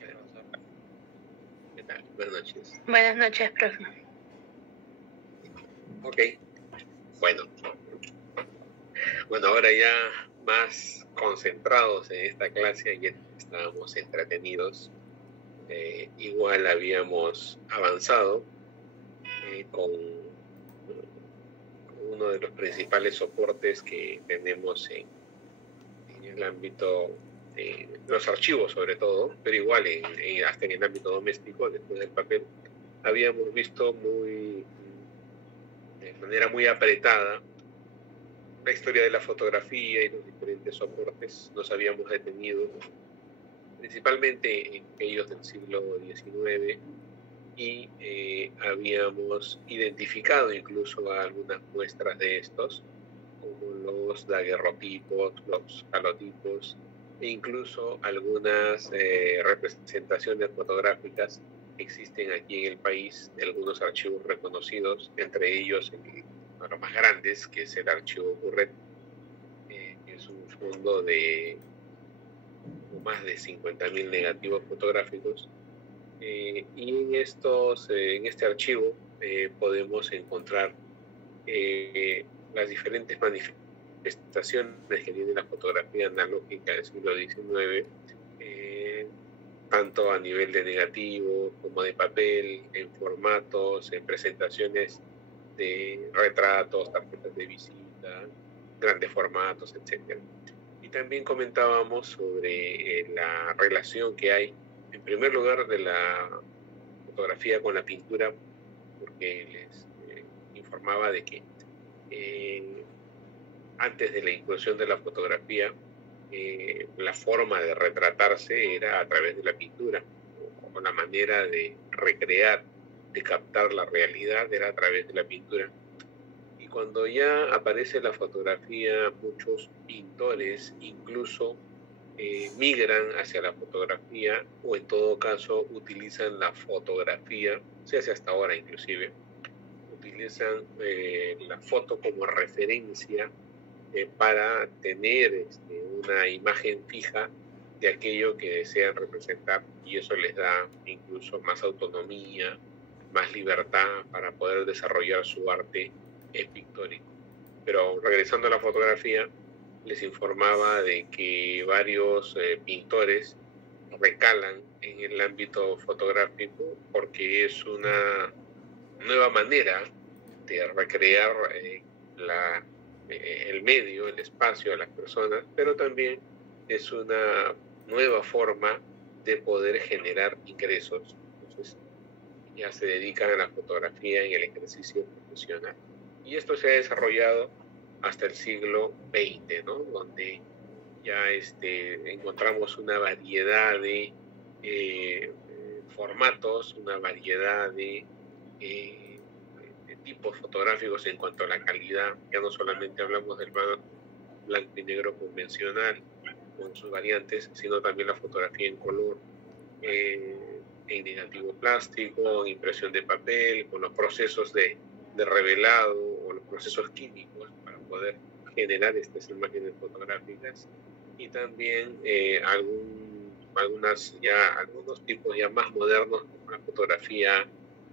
noches, profesor. ¿Qué tal? Buenas noches. Buenas noches, profe. Ok. Bueno, ahora ya más concentrados en esta clase, ayer estábamos entretenidos. Igual habíamos avanzado con uno de los principales soportes que tenemos en el ámbito de los archivos sobre todo, pero igual hasta en el ámbito doméstico, después del papel, habíamos visto de manera muy apretada la historia de la fotografía y los diferentes soportes. Nos habíamos detenido principalmente en aquellos del siglo XIX y habíamos identificado incluso algunas muestras de estos, como los daguerrotipos, los calotipos e incluso algunas representaciones fotográficas que existen aquí en el país de algunos archivos reconocidos, entre ellos uno de los más grandes, que es el archivo Burret, que es un fondo de más de 50.000 negativos fotográficos. Y en este archivo podemos encontrar las diferentes manifestaciones que tiene la fotografía analógica del siglo XIX, tanto a nivel de negativo como de papel, en formatos, en presentaciones de retratos, tarjetas de visita, grandes formatos, etc. Y también comentábamos sobre la relación que hay, en primer lugar, de la fotografía con la pintura, porque les informaba de que antes de la inclusión de la fotografía, la forma de retratarse era a través de la pintura, o la manera de recrear, de captar la realidad era a través de la pintura. Y cuando ya aparece la fotografía, muchos pintores incluso migran hacia la fotografía, o en todo caso utilizan la fotografía, se hace hasta ahora inclusive, utilizan la foto como referencia para tener una imagen fija de aquello que desean representar, y eso les da incluso más autonomía, más libertad para poder desarrollar su arte pictórico. Pero regresando a la fotografía, les informaba de que varios pintores recalan en el ámbito fotográfico porque es una nueva manera de recrear el medio, el espacio, a las personas, pero también es una nueva forma de poder generar ingresos. Entonces ya se dedican a la fotografía en el ejercicio profesional. Y esto se ha desarrollado hasta el siglo XX, ¿no? Donde ya encontramos una variedad de formatos, una variedad de tipos fotográficos en cuanto a la calidad. Ya no solamente hablamos del blanco y negro convencional con sus variantes, sino también la fotografía en color, en negativo plástico, en impresión de papel, con los procesos de revelado o los procesos químicos para poder generar estas imágenes fotográficas, y también algunos tipos ya más modernos, como la fotografía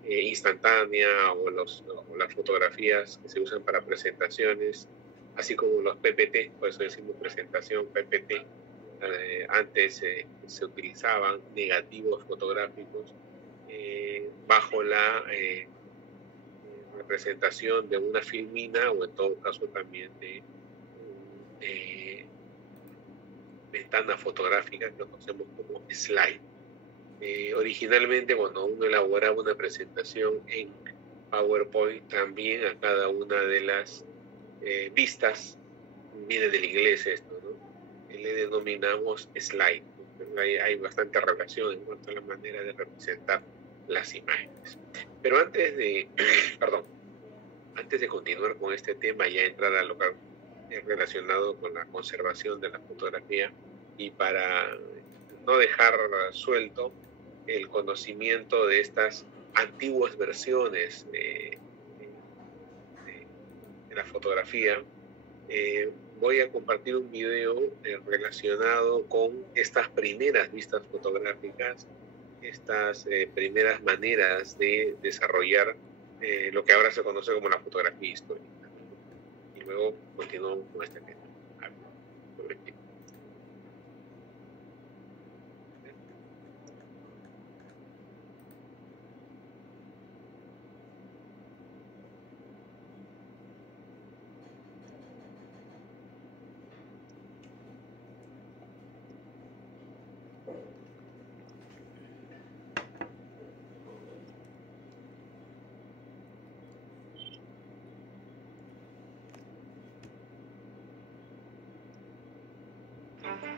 instantánea o las fotografías que se usan para presentaciones, así como los PPT, por eso decimos presentación PPT. Antes se utilizaban negativos fotográficos bajo la representación de una filmina, o en todo caso también de ventana fotográfica que conocemos como slide. Originalmente, cuando uno elaboraba una presentación en PowerPoint, también a cada una de las vistas, viene del inglés esto, ¿no? Le denominamos slide. Hay bastante relación en cuanto a la manera de representar las imágenes. Pero antes de continuar con este tema, ya entrar a lo relacionado con la conservación de la fotografía, y para no dejar suelto el conocimiento de estas antiguas versiones de la fotografía, voy a compartir un video relacionado con estas primeras vistas fotográficas, estas primeras maneras de desarrollar lo que ahora se conoce como la fotografía histórica. Y luego continuamos con este tema.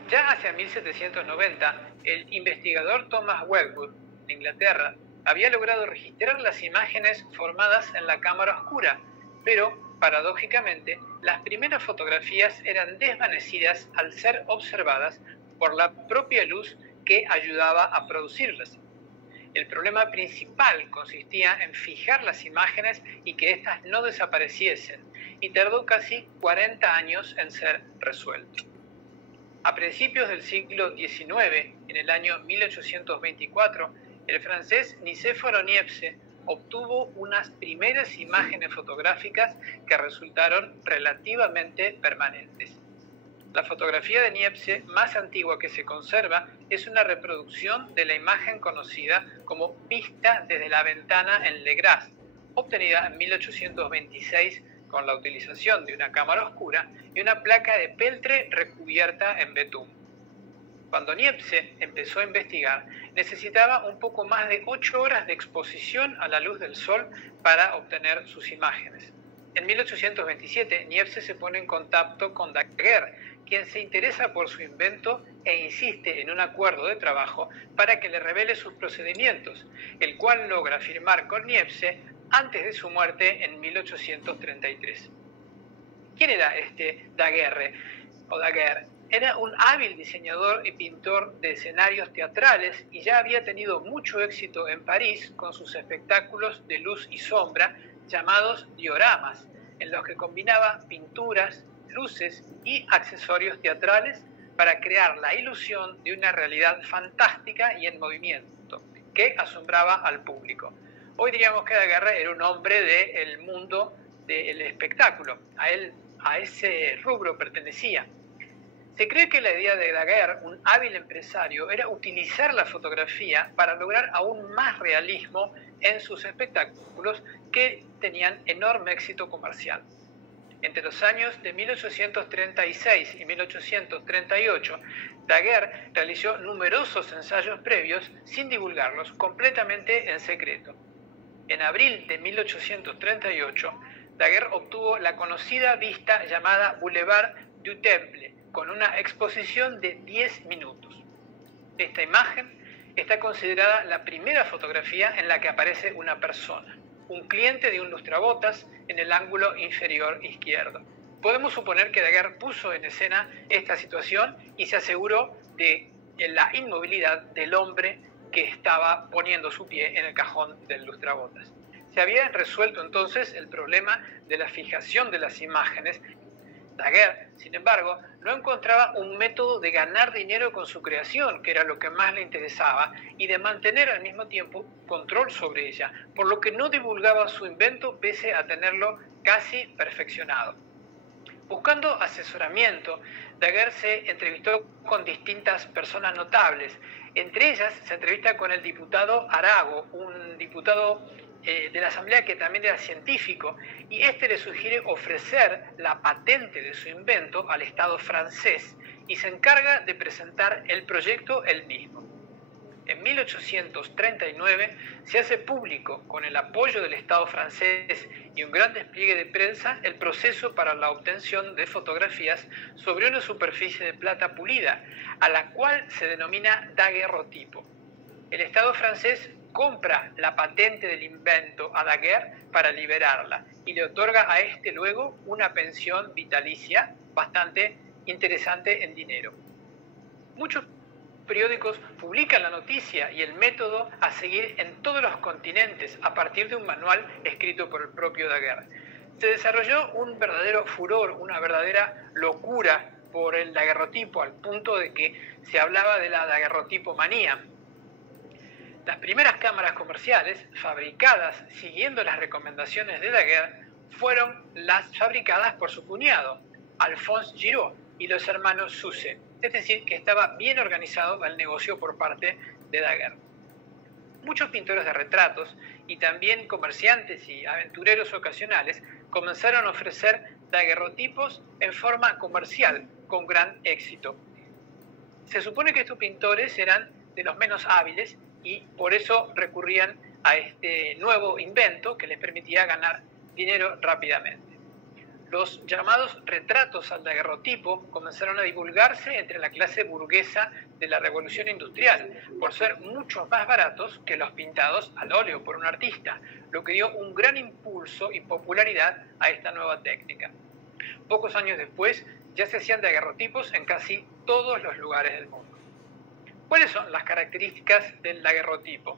Ya hacia 1790, el investigador Thomas Wedgwood, de Inglaterra, había logrado registrar las imágenes formadas en la cámara oscura, pero, paradójicamente, las primeras fotografías eran desvanecidas al ser observadas por la propia luz que ayudaba a producirlas. El problema principal consistía en fijar las imágenes y que éstas no desapareciesen, y tardó casi 40 años en ser resuelto. A principios del siglo XIX, en el año 1824, el francés Nicéphore Niepce obtuvo unas primeras imágenes fotográficas que resultaron relativamente permanentes. La fotografía de Niepce más antigua que se conserva es una reproducción de la imagen conocida como vista desde la ventana en Le Gras, obtenida en 1826 con la utilización de una cámara oscura y una placa de peltre recubierta en betún. Cuando Niepce empezó a investigar, necesitaba un poco más de 8 horas de exposición a la luz del sol para obtener sus imágenes. En 1827, Niepce se pone en contacto con Daguerre, quien se interesa por su invento e insiste en un acuerdo de trabajo para que le revele sus procedimientos, el cual logra firmar con Niepce antes de su muerte en 1833. ¿Quién era este Daguerre o Daguerre? Era un hábil diseñador y pintor de escenarios teatrales y ya había tenido mucho éxito en París con sus espectáculos de luz y sombra llamados dioramas, en los que combinaba pinturas, luces y accesorios teatrales para crear la ilusión de una realidad fantástica y en movimiento que asombraba al público. Hoy diríamos que Daguerre era un hombre del mundo del espectáculo, a ese rubro pertenecía. Se cree que la idea de Daguerre, un hábil empresario, era utilizar la fotografía para lograr aún más realismo en sus espectáculos que tenían enorme éxito comercial. Entre los años de 1836 y 1838, Daguerre realizó numerosos ensayos previos sin divulgarlos, completamente en secreto. En abril de 1838, Daguerre obtuvo la conocida vista llamada Boulevard du Temple, con una exposición de 10 minutos. Esta imagen está considerada la primera fotografía en la que aparece una persona, un cliente de un lustrabotas en el ángulo inferior izquierdo. Podemos suponer que Daguerre puso en escena esta situación y se aseguró de la inmovilidad del hombre que estaba poniendo su pie en el cajón del lustrabotas. Se había resuelto entonces el problema de la fijación de las imágenes. Daguerre, sin embargo, no encontraba un método de ganar dinero con su creación, que era lo que más le interesaba, y de mantener al mismo tiempo control sobre ella, por lo que no divulgaba su invento pese a tenerlo casi perfeccionado. Buscando asesoramiento, Daguerre se entrevistó con distintas personas notables. Entre ellas se entrevista con el diputado Arago, un diputado de la Asamblea que también era científico, y este le sugiere ofrecer la patente de su invento al Estado francés y se encarga de presentar el proyecto él mismo. En 1839 se hace público, con el apoyo del Estado francés y un gran despliegue de prensa, el proceso para la obtención de fotografías sobre una superficie de plata pulida, a la cual se denomina daguerrotipo. El Estado francés compra la patente del invento a Daguerre para liberarla y le otorga a este luego una pensión vitalicia bastante interesante en dinero. Muchos periódicos publican la noticia y el método a seguir en todos los continentes a partir de un manual escrito por el propio Daguerre. Se desarrolló un verdadero furor, una verdadera locura por el daguerrotipo, al punto de que se hablaba de la daguerrotipomanía. Las primeras cámaras comerciales, fabricadas siguiendo las recomendaciones de Daguerre, fueron las fabricadas por su cuñado, Alphonse Giraud, y los hermanos Suze, es decir, que estaba bien organizado el negocio por parte de Daguerre. Muchos pintores de retratos y también comerciantes y aventureros ocasionales comenzaron a ofrecer daguerrotipos en forma comercial, con gran éxito. Se supone que estos pintores eran de los menos hábiles y por eso recurrían a este nuevo invento que les permitía ganar dinero rápidamente. Los llamados retratos al daguerrotipo comenzaron a divulgarse entre la clase burguesa de la Revolución Industrial, por ser mucho más baratos que los pintados al óleo por un artista, lo que dio un gran impulso y popularidad a esta nueva técnica. Pocos años después, ya se hacían daguerrotipos en casi todos los lugares del mundo. ¿Cuáles son las características del daguerrotipo?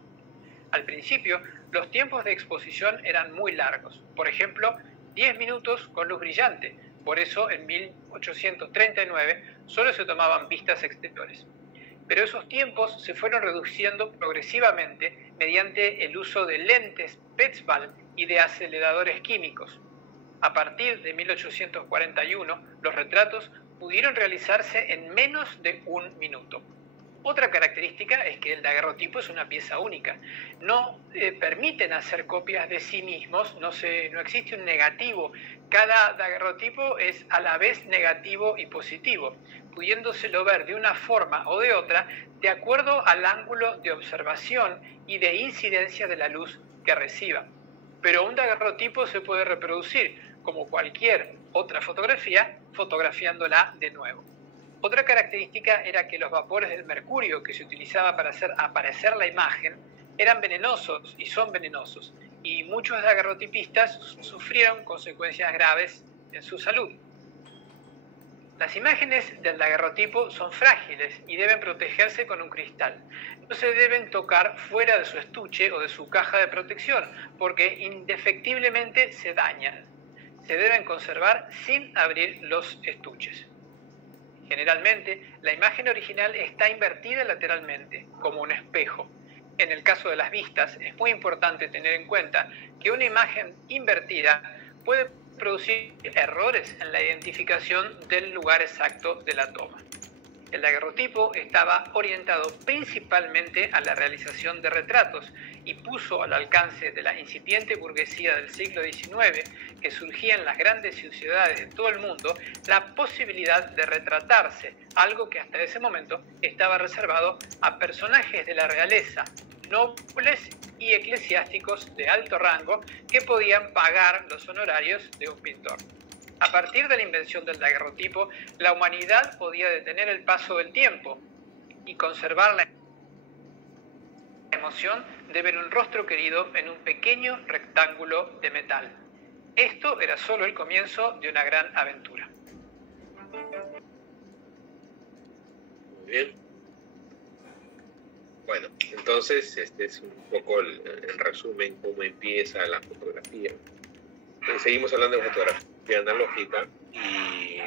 Al principio, los tiempos de exposición eran muy largos. Por ejemplo, 10 minutos con luz brillante. Por eso, en 1839, solo se tomaban vistas exteriores. Pero esos tiempos se fueron reduciendo progresivamente mediante el uso de lentes Petzval y de aceleradores químicos. A partir de 1841, los retratos pudieron realizarse en menos de un minuto. Otra característica es que el daguerrotipo es una pieza única. No permiten hacer copias de sí mismos, no existe un negativo. Cada daguerrotipo es a la vez negativo y positivo, pudiéndoselo ver de una forma o de otra de acuerdo al ángulo de observación y de incidencia de la luz que reciba. Pero un daguerrotipo se puede reproducir, como cualquier otra fotografía, fotografiándola de nuevo. Otra característica era que los vapores del mercurio que se utilizaba para hacer aparecer la imagen eran venenosos y son venenosos, y muchos daguerrotipistas sufrieron consecuencias graves en su salud. Las imágenes del daguerrotipo son frágiles y deben protegerse con un cristal. No se deben tocar fuera de su estuche o de su caja de protección, porque indefectiblemente se dañan. Se deben conservar sin abrir los estuches. Generalmente, la imagen original está invertida lateralmente, como un espejo. En el caso de las vistas, es muy importante tener en cuenta que una imagen invertida puede producir errores en la identificación del lugar exacto de la toma. El daguerrotipo estaba orientado principalmente a la realización de retratos y puso al alcance de la incipiente burguesía del siglo XIX, que surgía en las grandes ciudades de todo el mundo, la posibilidad de retratarse, algo que hasta ese momento estaba reservado a personajes de la realeza, nobles y eclesiásticos de alto rango que podían pagar los honorarios de un pintor. A partir de la invención del daguerrotipo, la humanidad podía detener el paso del tiempo y conservar la emoción de ver un rostro querido en un pequeño rectángulo de metal. Esto era solo el comienzo de una gran aventura. Muy bien. Bueno, entonces este es un poco el resumen, cómo empieza la fotografía. Seguimos hablando de fotografía analógica y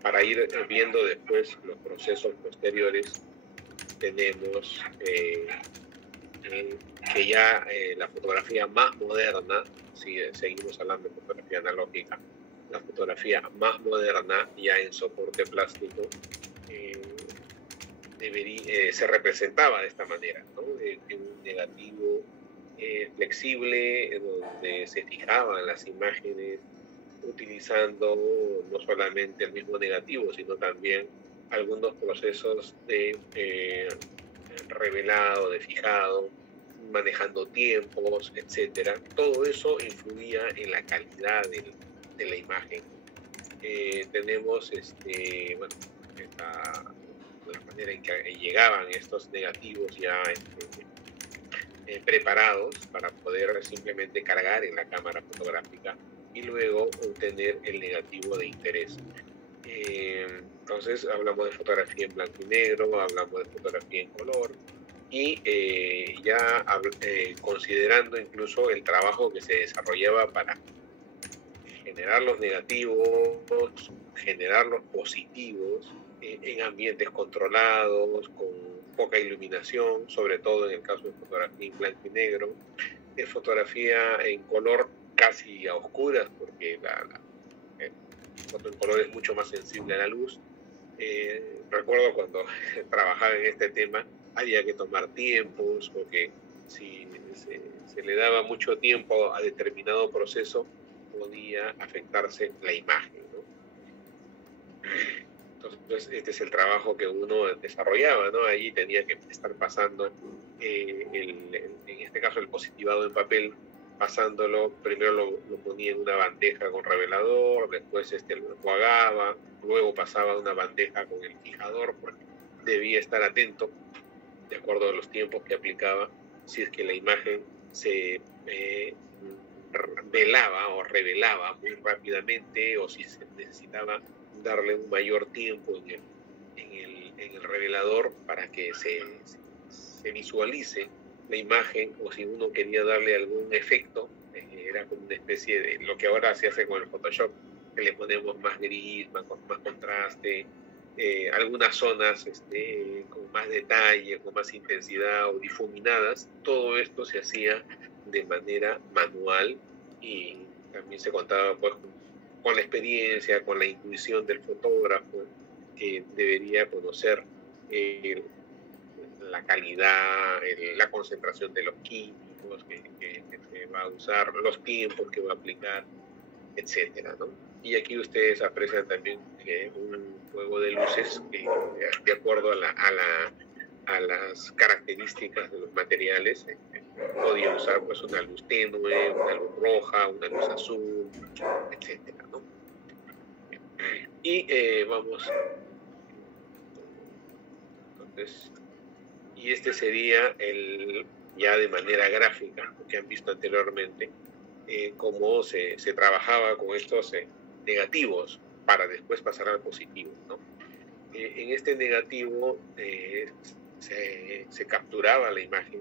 para ir viendo después los procesos posteriores tenemos que ya la fotografía más moderna, si seguimos hablando de fotografía analógica, la fotografía más moderna ya en soporte plástico se representaba de esta manera, ¿no? De un negativo flexible donde se fijaban las imágenes utilizando no solamente el mismo negativo, sino también algunos procesos de revelado, de fijado, manejando tiempos, etcétera. Todo eso influía en la calidad de la imagen. Tenemos la manera en que llegaban estos negativos ya preparados para poder simplemente cargar en la cámara fotográfica y luego obtener el negativo de interés. Entonces hablamos de fotografía en blanco y negro, hablamos de fotografía en color y considerando incluso el trabajo que se desarrollaba para generar los negativos, generar los positivos en ambientes controlados, con poca iluminación, sobre todo en el caso de fotografía en blanco y negro, de fotografía en color casi a oscuras, porque la foto en color es mucho más sensible a la luz. Recuerdo cuando trabajaba en este tema, había que tomar tiempos, porque si se le daba mucho tiempo a determinado proceso, podía afectarse la imagen, ¿no? Entonces, este es el trabajo que uno desarrollaba, ¿no? Allí tenía que estar pasando, en este caso, el positivado en papel, pasándolo, primero lo ponía en una bandeja con revelador, después lo enjuagaba, luego pasaba a una bandeja con el fijador, porque debía estar atento, de acuerdo a los tiempos que aplicaba, si es que la imagen se velaba o revelaba muy rápidamente, o si se necesitaba darle un mayor tiempo en el revelador para que se visualice la imagen, o si uno quería darle algún efecto, era como una especie de lo que ahora se hace con el Photoshop, que le ponemos más gris, más contraste, algunas zonas con más detalle, con más intensidad o difuminadas. Todo esto se hacía de manera manual, y también se contaba pues con la experiencia, con la intuición del fotógrafo, que debería conocer la calidad, la concentración de los químicos que se va a usar, los tiempos que va a aplicar, etcétera, ¿no? Y aquí ustedes aprecian también un juego de luces de acuerdo a las características de los materiales. Podía usar pues una luz tenue, una luz roja, una luz azul, etcétera, ¿no? Y vamos, entonces, y este sería ya de manera gráfica, lo que han visto anteriormente, cómo se trabajaba con estos negativos para después pasar al positivo, ¿no? En este negativo se capturaba la imagen.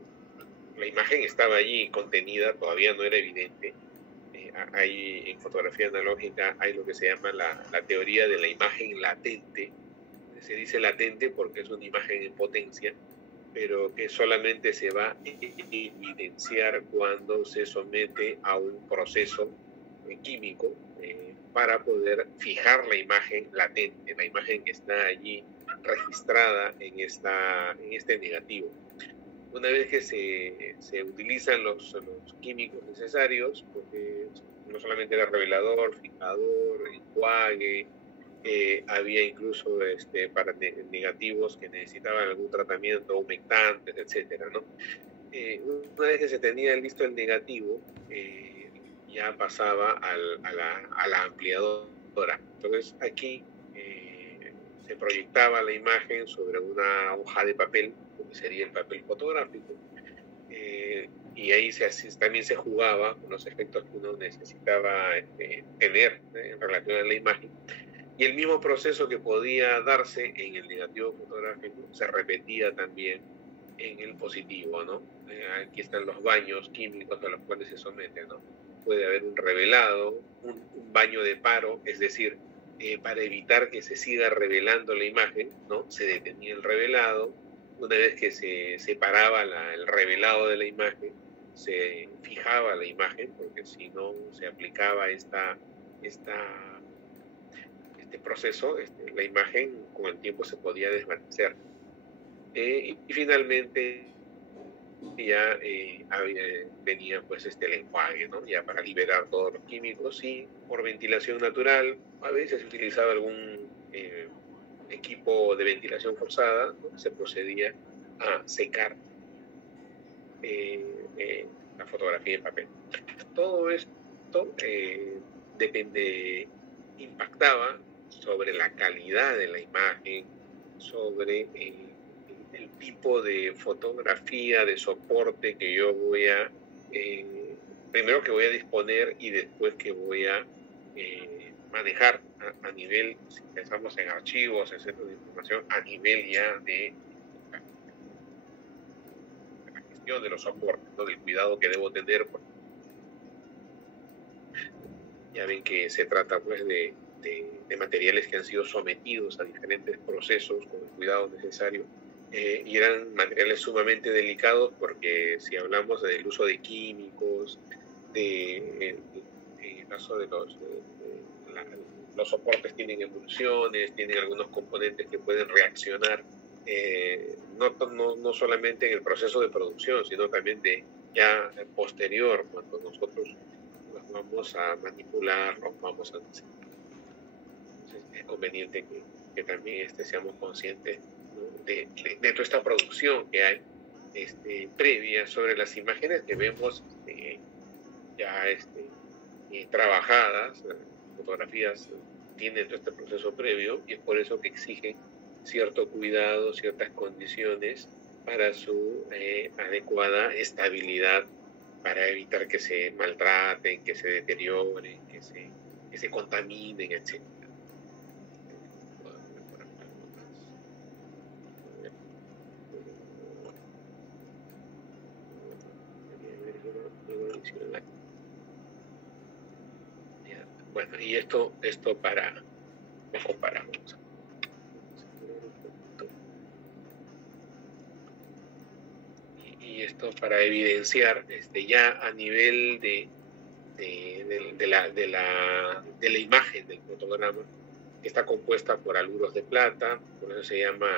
La imagen estaba allí contenida, todavía no era evidente. Hay, en fotografía analógica hay lo que se llama la teoría de la imagen latente. Se dice latente porque es una imagen en potencia, pero que solamente se va a evidenciar cuando se somete a un proceso químico para poder fijar la imagen latente, la imagen que está allí registrada en este negativo. Una vez que se utilizan los químicos necesarios, porque no solamente era revelador, fijador, enjuague, había incluso para negativos que necesitaban algún tratamiento, humectantes, etcétera, ¿no? Una vez que se tenía listo el negativo, ya pasaba a la ampliadora. Entonces aquí se proyectaba la imagen sobre una hoja de papel, que sería el papel fotográfico, y ahí también se jugaba con los efectos que uno necesitaba tener en relación a la imagen. Y el mismo proceso que podía darse en el negativo fotográfico se repetía también en el positivo, ¿no? Aquí están los baños químicos a los cuales se somete, ¿no? Puede haber un revelado, un baño de paro, es decir, para evitar que se siga revelando la imagen, ¿no? Se detenía el revelado. Una vez que se separaba el revelado de la imagen, se fijaba la imagen, porque si no se aplicaba este proceso, la imagen con el tiempo se podía desvanecer. Y finalmente ya venía pues el enjuague, ¿no? Ya para liberar todos los químicos, y por ventilación natural, a veces se utilizaba algún equipo de ventilación forzada, ¿no? Se procedía a secar la fotografía en papel. Todo esto impactaba sobre la calidad de la imagen, sobre el tipo de fotografía, de soporte que yo primero que voy a disponer, y después que voy a manejar a nivel, si pensamos en archivos, en centros de información, a nivel ya de la gestión de los soportes, ¿no? Del cuidado que debo tener. Ya ven que se trata pues de materiales que han sido sometidos a diferentes procesos con el cuidado necesario, y eran materiales sumamente delicados porque si hablamos del uso de químicos, en el caso de los soportes tienen emulsiones, tienen algunos componentes que pueden reaccionar, no solamente en el proceso de producción, sino también ya posterior, cuando nosotros los vamos a manipular, los vamos a... Entonces, es conveniente que también seamos conscientes, ¿no? de toda esta producción que hay previa sobre las imágenes que vemos ya trabajadas. Fotografías tienen todo este proceso previo y es por eso que exigen cierto cuidado, ciertas condiciones para su adecuada estabilidad, para evitar que se maltraten, que se deterioren, que se contaminen, etc. Bueno, y esto para, lo comparamos. Y esto para evidenciar ya a nivel de la imagen del fotograma, que está compuesta por aluros de plata, por eso se llama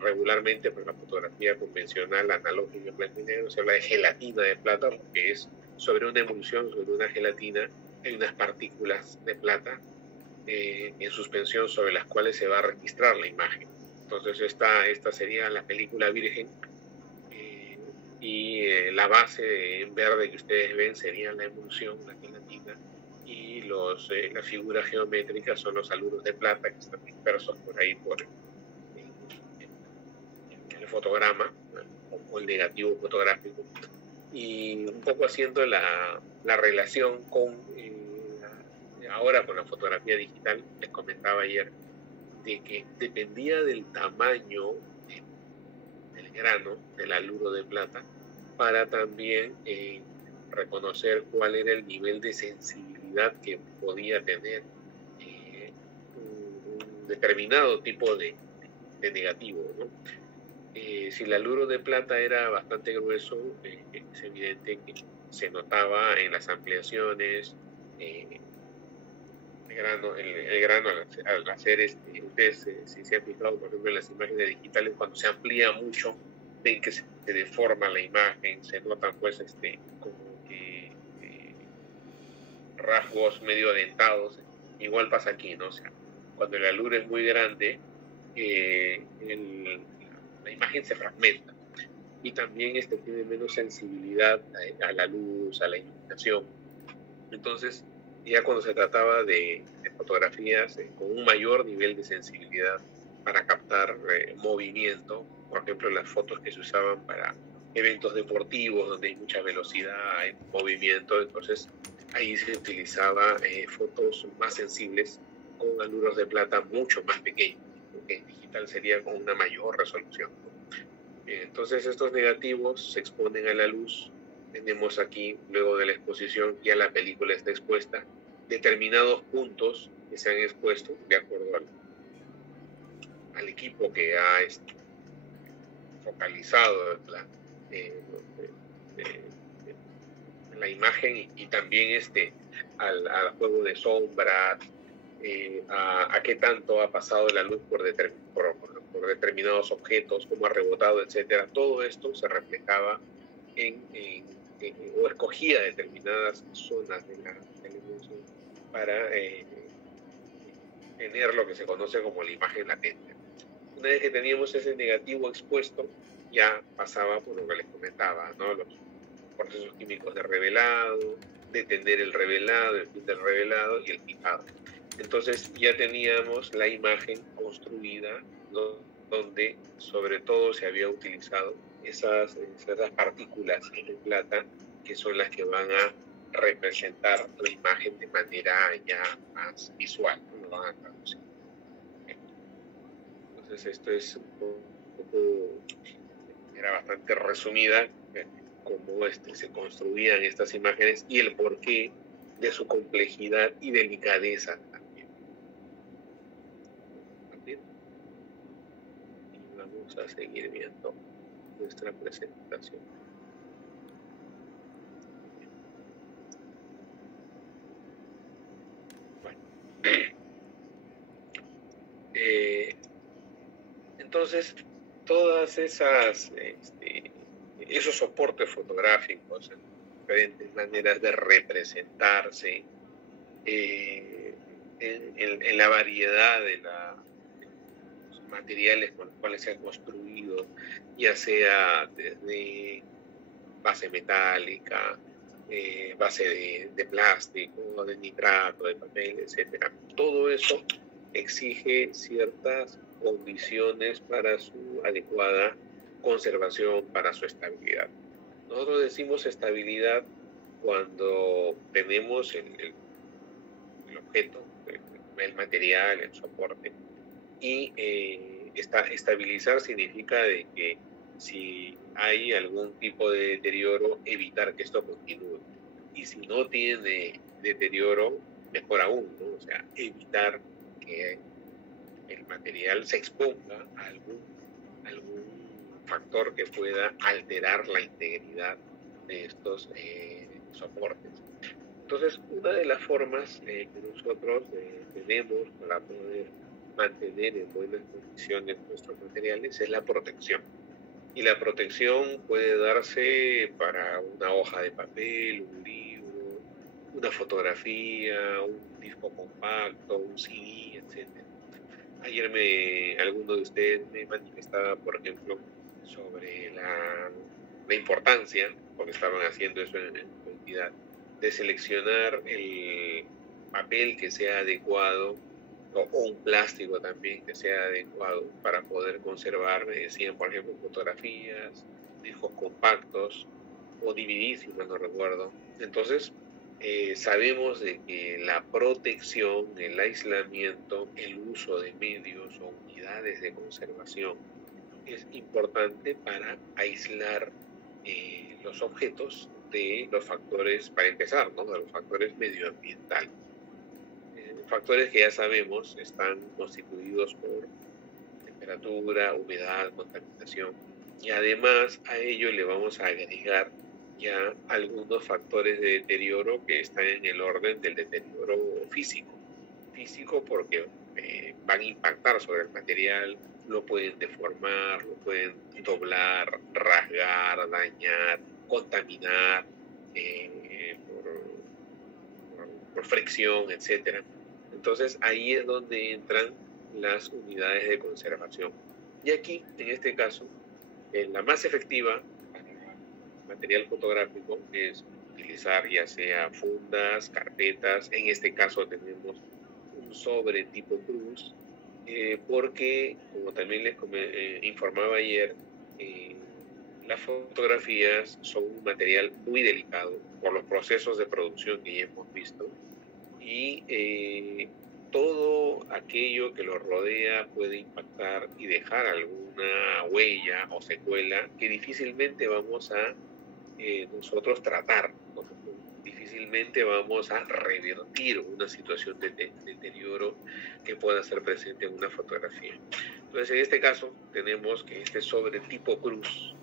regularmente, por la fotografía convencional, analógica, blanco y negro, se habla de gelatina de plata, porque es sobre una emulsión, sobre una gelatina, hay unas partículas de plata en suspensión sobre las cuales se va a registrar la imagen. Entonces esta sería la película virgen, y la base en verde que ustedes ven sería la emulsión, la gelatina, y las figuras geométricas son los aluros de plata que están dispersos por ahí por el fotograma o el negativo fotográfico, y un poco haciendo la relación con ahora con la fotografía digital. Les comentaba ayer de que dependía del tamaño del grano del aluro de plata para también reconocer cuál era el nivel de sensibilidad que podía tener un determinado tipo de negativo, ¿no? Si el aluro de plata era bastante grueso, es evidente que se notaba en las ampliaciones, el grano al hacer ustedes, si se han fijado, por ejemplo, en las imágenes digitales, cuando se amplía mucho, ven que se deforma la imagen, se notan pues como que rasgos medio dentados. Igual pasa aquí, ¿no? O sea, cuando el aluro es muy grande, la imagen se fragmenta y también tiene menos sensibilidad a la luz, a la iluminación. Entonces, ya cuando se trataba de fotografías con un mayor nivel de sensibilidad para captar movimiento, por ejemplo, las fotos que se usaban para eventos deportivos donde hay mucha velocidad, hay movimiento, entonces ahí se utilizaba fotos más sensibles con aluros de plata mucho más pequeños, porque en digital sería con una mayor resolución. Entonces estos negativos se exponen a la luz. Tenemos aquí, luego de la exposición, ya la película está expuesta, determinados puntos que se han expuesto de acuerdo al equipo que ha focalizado la imagen, y también al juego de sombras, a qué tanto ha pasado la luz por determinados objetos, cómo ha rebotado, etcétera. Todo esto se reflejaba o escogía determinadas zonas de la emulsión para tener lo que se conoce como la imagen latente. Una vez que teníamos ese negativo expuesto, ya pasaba por lo que les comentaba, ¿no? Los procesos químicos de revelado, detener el revelado, el fin del revelado y el fijado. Entonces ya teníamos la imagen construida, ¿no? Donde sobre todo se había utilizado esas partículas de plata que son las que van a representar la imagen de manera ya más visual, ¿no? Lo van a traducir. Entonces esto es un poco, era bastante resumida cómo se construían estas imágenes y el por qué de su complejidad y delicadeza también. Y vamos a seguir viendo nuestra presentación. Bueno. Entonces, todas esos soportes fotográficos, diferentes maneras de representarse, en la variedad de los materiales con los cuales se han construido, ya sea desde base metálica, base de plástico, de nitrato, de papel, etc. Todo eso exige ciertas condiciones para su adecuada conservación, para su estabilidad. Nosotros decimos estabilidad cuando tenemos el objeto, el material, el soporte, y estabilizar significa de que si hay algún tipo de deterioro, evitar que esto continúe. Y si no tiene deterioro, mejor aún, ¿no? O sea, evitar que el material se exponga a algún factor que pueda alterar la integridad de estos soportes. Entonces, una de las formas que nosotros tenemos para poder mantener en buenas condiciones nuestros materiales es la protección. Y la protección puede darse para una hoja de papel, un libro, una fotografía, un disco compacto, un CD, etc. Ayer alguno de ustedes me manifestaba, por ejemplo, sobre la importancia, porque estaban haciendo eso en su entidad, de seleccionar el papel que sea adecuado, o un plástico también que sea adecuado para poder conservar, me decían, por ejemplo, fotografías, discos compactos o DVDs, si mal no recuerdo. Entonces, sabemos de que la protección, el aislamiento, el uso de medios o unidades de conservación es importante para aislar los objetos de los factores, para empezar, ¿no?, de los factores medioambientales. Factores que ya sabemos están constituidos por temperatura, humedad, contaminación, y además a ello le vamos a agregar ya algunos factores de deterioro que están en el orden del deterioro físico. Físico porque van a impactar sobre el material, lo pueden deformar, lo pueden doblar, rasgar, dañar, contaminar por fricción, etc. Entonces ahí es donde entran las unidades de conservación. Y aquí, en este caso, la más efectiva material fotográfico es utilizar ya sea fundas, carpetas. En este caso tenemos un sobre tipo cruz, porque, como también les informaba ayer, las fotografías son un material muy delicado por los procesos de producción que ya hemos visto, y todo aquello que lo rodea puede impactar y dejar alguna huella o secuela que difícilmente vamos a nosotros tratar, ¿no? Difícilmente vamos a revertir una situación de deterioro que pueda ser presente en una fotografía. Entonces, en este caso, tenemos que este sobre tipo cruz,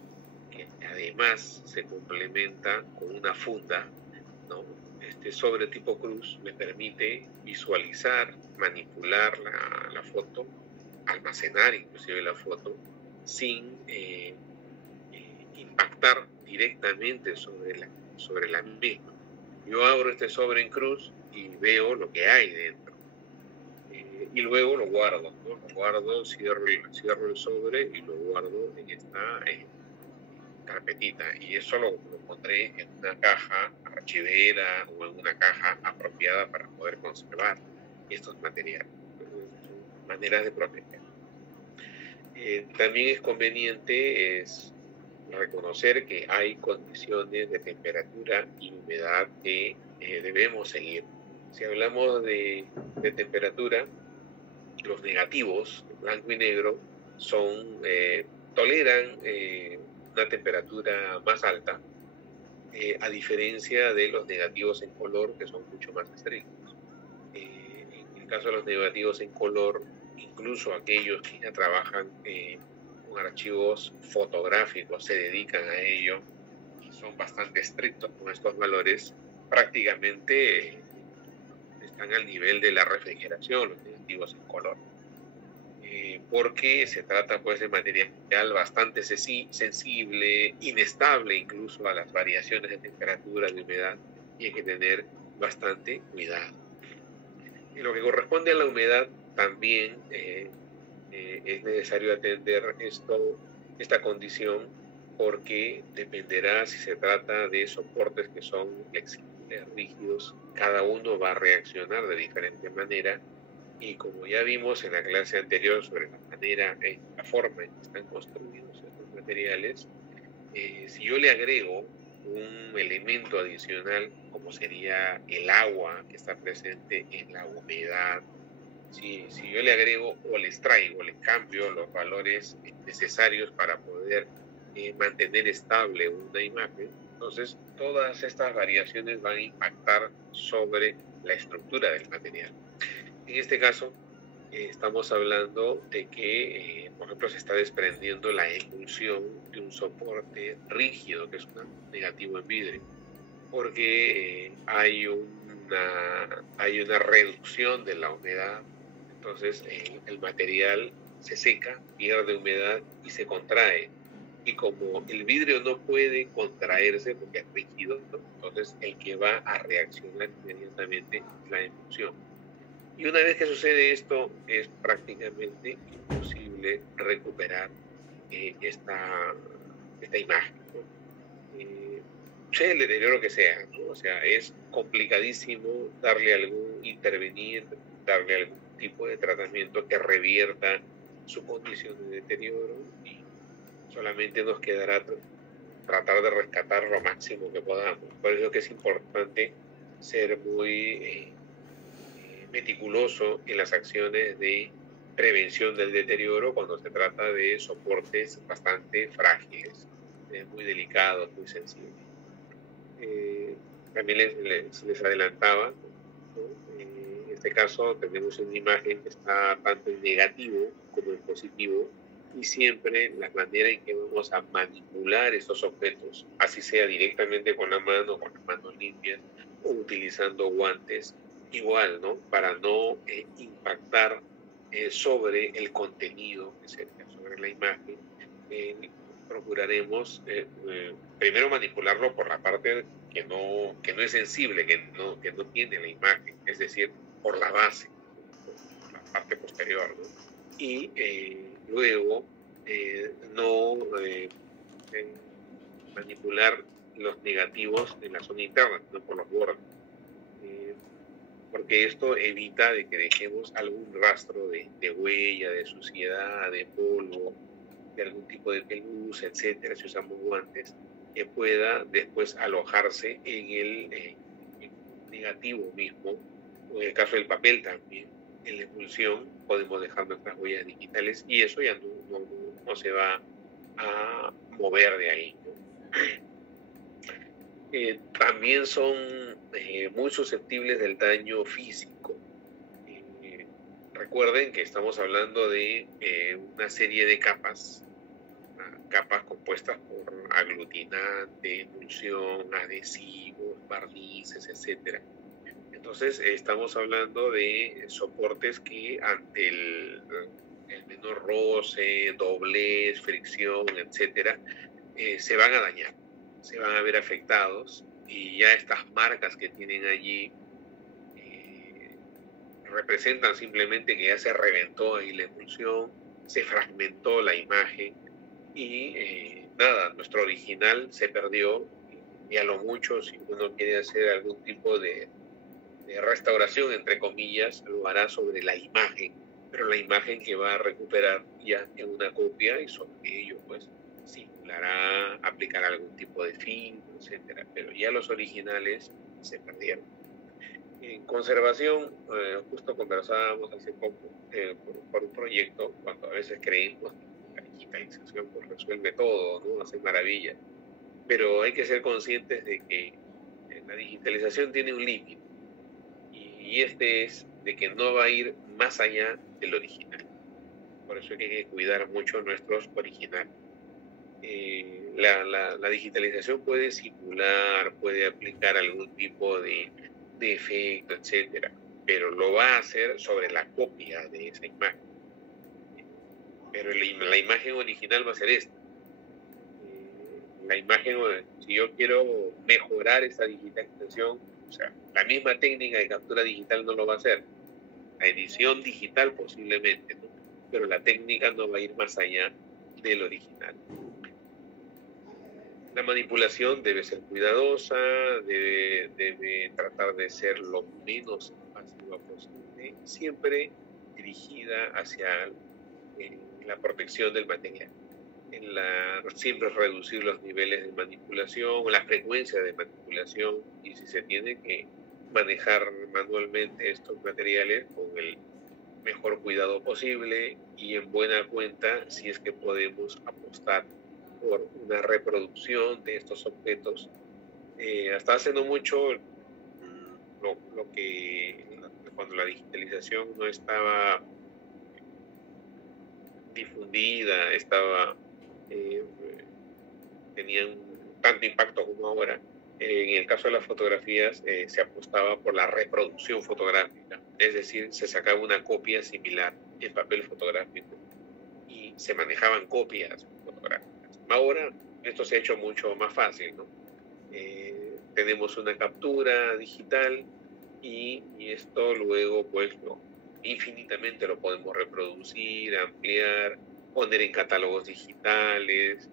que además se complementa con una funda, ¿no? Este sobre tipo cruz me permite visualizar, manipular la foto, almacenar inclusive la foto, sin impactar directamente sobre la misma. Yo abro este sobre en cruz y veo lo que hay dentro. Y luego lo guardo, ¿no? Lo guardo, cierro el sobre y lo guardo en esta carpetita. Y eso lo pondré en una caja archivera o en una caja apropiada para poder conservar estos materiales. Maneras de proteger. También es conveniente reconocer que hay condiciones de temperatura y humedad que debemos seguir. Si hablamos de temperatura, los negativos, blanco y negro, toleran una temperatura más alta, a diferencia de los negativos en color, que son mucho más estrictos. En el caso de los negativos en color, incluso aquellos que ya trabajan con archivos fotográficos, se dedican a ello, y son bastante estrictos con estos valores, prácticamente están al nivel de la refrigeración, los negativos en color. Porque se trata pues de material bastante sensible, inestable incluso a las variaciones de temperatura, de humedad, y hay que tener bastante cuidado. En lo que corresponde a la humedad, también es necesario atender esta condición, porque dependerá si se trata de soportes que son flexibles, rígidos, cada uno va a reaccionar de diferente manera. Y como ya vimos en la clase anterior sobre la forma en que están construidos estos materiales, si yo le agrego un elemento adicional, como sería el agua que está presente en la humedad, si yo le agrego o les traigo, les cambio los valores necesarios para poder mantener estable una imagen, entonces todas estas variaciones van a impactar sobre la estructura del material. En este caso, estamos hablando de que, por ejemplo, se está desprendiendo la emulsión de un soporte rígido, que es un negativo en vidrio, porque hay una reducción de la humedad. Entonces, el material se seca, pierde humedad y se contrae. Y como el vidrio no puede contraerse porque es rígido, entonces el que va a reaccionar inmediatamente es la emulsión. Y una vez que sucede esto, es prácticamente imposible recuperar esta imagen, ¿no? Sea el deterioro que sea, ¿no? O sea, es complicadísimo intervenir, darle algún tipo de tratamiento que revierta su condición de deterioro, y solamente nos quedará tratar de rescatar lo máximo que podamos. Por eso que es importante ser muy meticuloso en las acciones de prevención del deterioro cuando se trata de soportes bastante frágiles, muy delicados, muy sensibles. También les adelantaba, ¿no? En este caso tenemos una imagen que está tanto en negativo como en positivo, y siempre la manera en que vamos a manipular estos objetos, así sea directamente con las manos limpias o utilizando guantes, igual, ¿no? Para no impactar sobre el contenido, sobre la imagen, procuraremos primero manipularlo por la parte que no es sensible, que no tiene la imagen, es decir, por la base, por la parte posterior, ¿no? Y luego no manipular los negativos en la zona interna, no por los bordes, porque esto evita de que dejemos algún rastro de huella, de suciedad, de polvo, de algún tipo de pelusa, etcétera, si usamos guantes, que pueda después alojarse en el negativo mismo, o en el caso del papel también. En la emulsión podemos dejar nuestras huellas digitales y eso ya no se va a mover de ahí, ¿no? También son muy susceptibles del daño físico. Recuerden que estamos hablando de una serie de capas compuestas por aglutinante, emulsión, adhesivos, barnices, etc. Entonces estamos hablando de soportes que ante el menor roce, doblez, fricción, etc., se van a dañar, se van a ver afectados, y ya estas marcas que tienen allí representan simplemente que ya se reventó ahí la emulsión, se fragmentó la imagen y nada, nuestro original se perdió, y a lo mucho, si uno quiere hacer algún tipo de restauración, entre comillas, lo hará sobre la imagen, pero la imagen que va a recuperar ya en una copia, y sobre ello pues simulará, aplicará algún tipo de film, etcétera, pero ya los originales se perdieron. En conservación, justo conversábamos hace poco por un proyecto, cuando a veces creímos que la digitalización pues resuelve todo, ¿no? Hace maravillas. pero hay que ser conscientes de que la digitalización tiene un límite, y este es de que no va a ir más allá del original. Por eso hay que cuidar mucho nuestros originales. La digitalización puede simular, puede aplicar algún tipo de efecto, etcétera, pero lo va a hacer sobre la copia de esa imagen. Pero la imagen original va a ser esta. La imagen, si yo quiero mejorar esa digitalización, o sea, la misma técnica de captura digital no lo va a hacer. La edición digital posiblemente, ¿no? Pero la técnica no va a ir más allá del original. La manipulación debe ser cuidadosa, debe tratar de ser lo menos invasiva posible, siempre dirigida hacia la protección del material. Siempre reducir los niveles de manipulación, la frecuencia de manipulación, y si se tiene que manejar manualmente estos materiales con el mejor cuidado posible y en buena cuenta, si es que podemos apostar por una reproducción de estos objetos. Hasta hace no mucho, cuando la digitalización no estaba difundida, tenían tanto impacto como ahora. En el caso de las fotografías, se apostaba por la reproducción fotográfica, es decir, se sacaba una copia similar en papel fotográfico y se manejaban copias fotográficas. Ahora esto se ha hecho mucho más fácil, ¿no? Tenemos una captura digital y esto luego pues infinitamente lo podemos reproducir, ampliar, poner en catálogos digitales,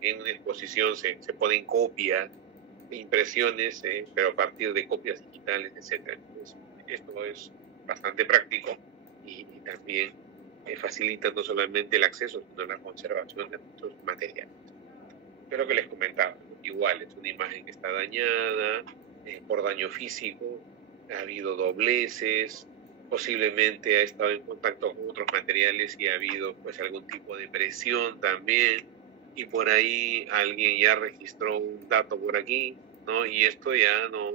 en una exposición se ponen copias, impresiones, pero a partir de copias digitales, etc. Entonces, esto es bastante práctico y también facilita no solamente el acceso, sino la conservación de nuestros materiales. Pero que les comentaba, igual es una imagen que está dañada por daño físico, ha habido dobleces, posiblemente ha estado en contacto con otros materiales y ha habido pues algún tipo de presión también, y por ahí alguien ya registró un dato por aquí, ¿no? Y esto ya no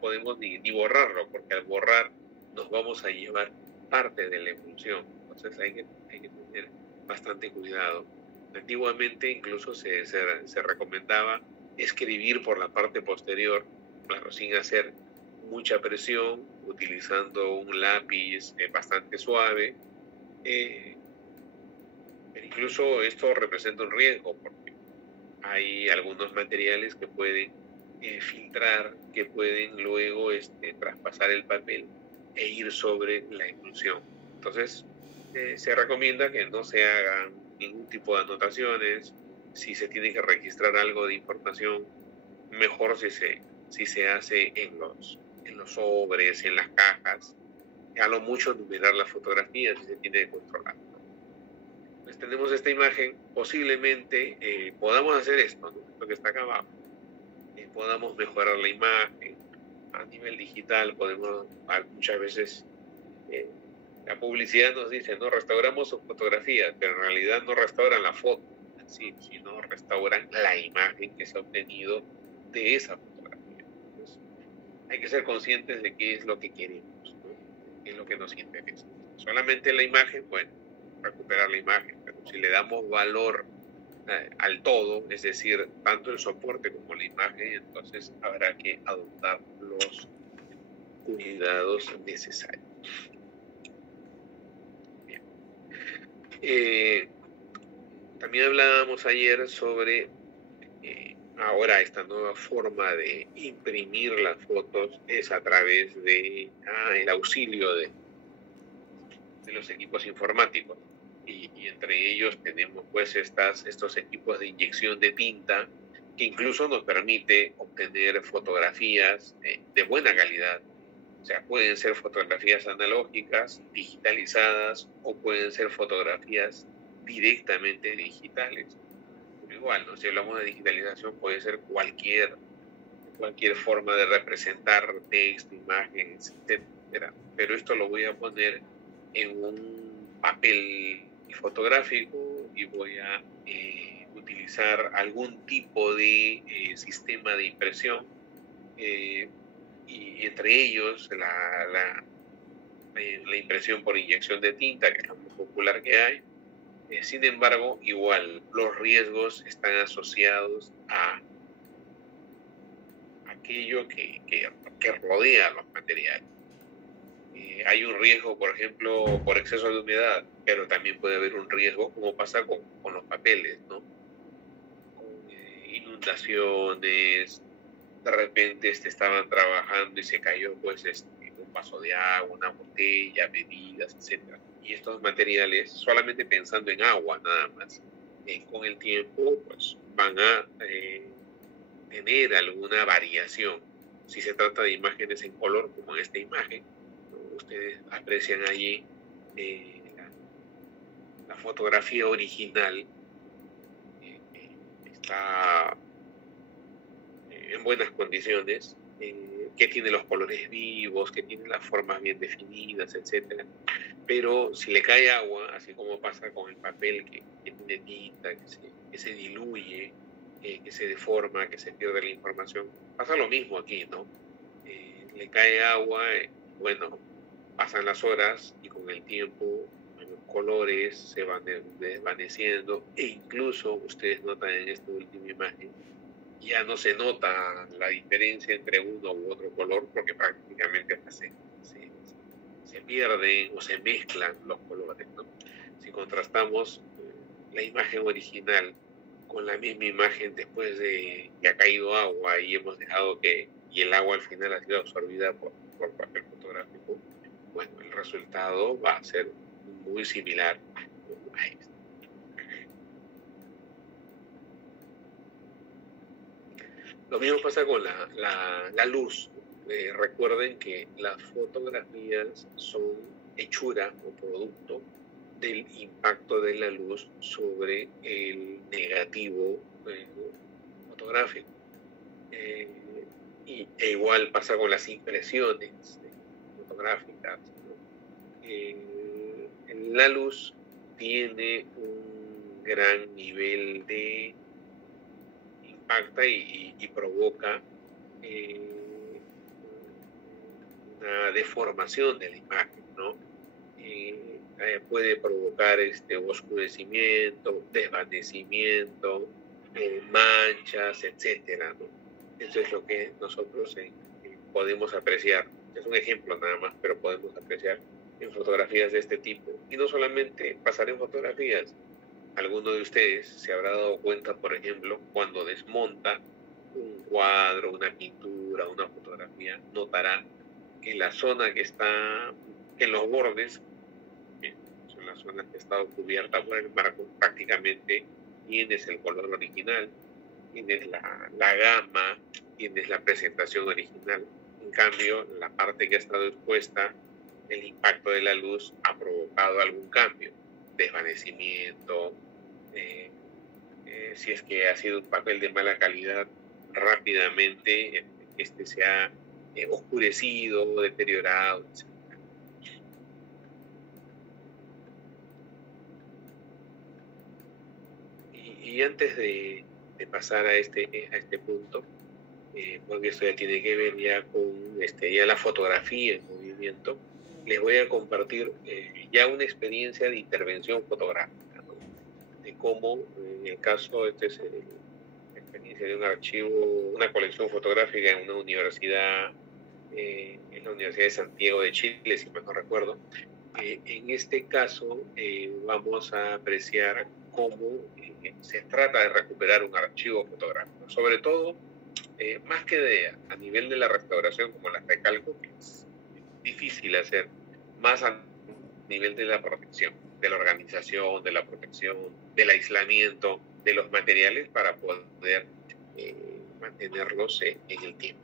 podemos ni borrarlo, porque al borrar nos vamos a llevar parte de la emulsión. Entonces hay que tener bastante cuidado. Antiguamente incluso se recomendaba escribir por la parte posterior, claro, sin hacer mucha presión, utilizando un lápiz bastante suave. Pero incluso esto representa un riesgo, porque hay algunos materiales que pueden filtrar, que pueden luego traspasar el papel e ir sobre la emulsión. Entonces, se recomienda que no se hagan ningún tipo de anotaciones. Si se tiene que registrar algo de información, mejor si se hace en los sobres, en las cajas. A lo mucho numerar las fotografías si se tiene que controlar. Pues tenemos esta imagen, posiblemente podamos hacer esto, ¿no? Esto que está acá abajo. Podamos mejorar la imagen a nivel digital. Podemos, muchas veces la publicidad nos dice, no, restauramos sus fotografías, pero en realidad no restauran la foto, ¿sí? Sino restauran la imagen que se ha obtenido de esa fotografía. Entonces, hay que ser conscientes de qué es lo que queremos, ¿no? Qué es lo que nos interesa. Solamente la imagen, bueno, recuperar la imagen, pero si le damos valor al todo, es decir, tanto el soporte como la imagen, entonces habrá que adoptar los cuidados necesarios. Bien. También hablábamos ayer sobre ahora esta nueva forma de imprimir las fotos es a través de el auxilio de los equipos informáticos. Y entre ellos tenemos pues estos equipos de inyección de tinta que incluso nos permite obtener fotografías de buena calidad. O sea, pueden ser fotografías analógicas, digitalizadas, o pueden ser fotografías directamente digitales. Pero igual, ¿no? Si hablamos de digitalización, puede ser cualquier forma de representar texto, imágenes, etc. Pero esto lo voy a poner en un papel fotográfico y voy a utilizar algún tipo de sistema de impresión, y entre ellos la impresión por inyección de tinta, que es lo más popular que hay. Sin embargo, igual los riesgos están asociados a aquello que rodea los materiales. Hay un riesgo, por ejemplo, por exceso de humedad, pero también puede haber un riesgo, como pasa con los papeles, ¿no? Con inundaciones, de repente estaban trabajando y se cayó pues un vaso de agua, una botella, bebidas, etcétera. Y estos materiales, solamente pensando en agua nada más, con el tiempo pues van a tener alguna variación. Si se trata de imágenes en color, como en esta imagen, ¿no? Ustedes aprecian allí la fotografía original, está en buenas condiciones, que tiene los colores vivos, que tiene las formas bien definidas, etcétera. Pero si le cae agua, así como pasa con el papel que tiene tinta, que se diluye, que se deforma, que se pierde la información, pasa lo mismo aquí, ¿no? Le cae agua, bueno, pasan las horas y con el tiempo los colores se van desvaneciendo, e incluso ustedes notan en esta última imagen, ya no se nota la diferencia entre uno u otro color, porque prácticamente hasta se pierden o se mezclan los colores, ¿no? Si contrastamos la imagen original con la misma imagen después de que ha caído agua y hemos dejado y el agua al final ha sido absorbida por papel fotográfico, bueno, el resultado va a ser muy similar a este. Lo mismo pasa con la luz. Recuerden que las fotografías son hechura o producto del impacto de la luz sobre el negativo fotográfico. E igual pasa con las impresiones fotográficas, ¿no? La luz tiene un gran nivel de impacta y provoca una deformación de la imagen, ¿no? Puede provocar oscurecimiento, desvanecimiento, manchas, etcétera, ¿no? Eso es lo que nosotros podemos apreciar. Es un ejemplo nada más, pero podemos apreciar en fotografías de este tipo. Y no solamente pasar en fotografías. Alguno de ustedes se habrá dado cuenta, por ejemplo, cuando desmonta un cuadro, una pintura, una fotografía, notará que la zona que está, que en los bordes, son las zonas que ha estado cubierta por el marco, prácticamente tienes el color original, tienes la gama, tienes la presentación original. En cambio, la parte que ha estado expuesta, el impacto de la luz ha provocado algún cambio, desvanecimiento, si es que ha sido un papel de mala calidad, rápidamente se ha oscurecido, deteriorado, etc. Y antes de pasar a este punto, porque esto ya tiene que ver ya con ya la fotografía en movimiento, les voy a compartir ya una experiencia de intervención fotográfica, ¿no? De cómo, en el caso, es la experiencia de un archivo, una colección fotográfica en una universidad, en la Universidad de Santiago de Chile, si mal no recuerdo. En este caso vamos a apreciar cómo se trata de recuperar un archivo fotográfico, sobre todo más que a nivel de la restauración, como les recalco, que es difícil hacer, más a nivel de la protección, de la organización, de la protección, del aislamiento de los materiales para poder mantenerlos en el tiempo.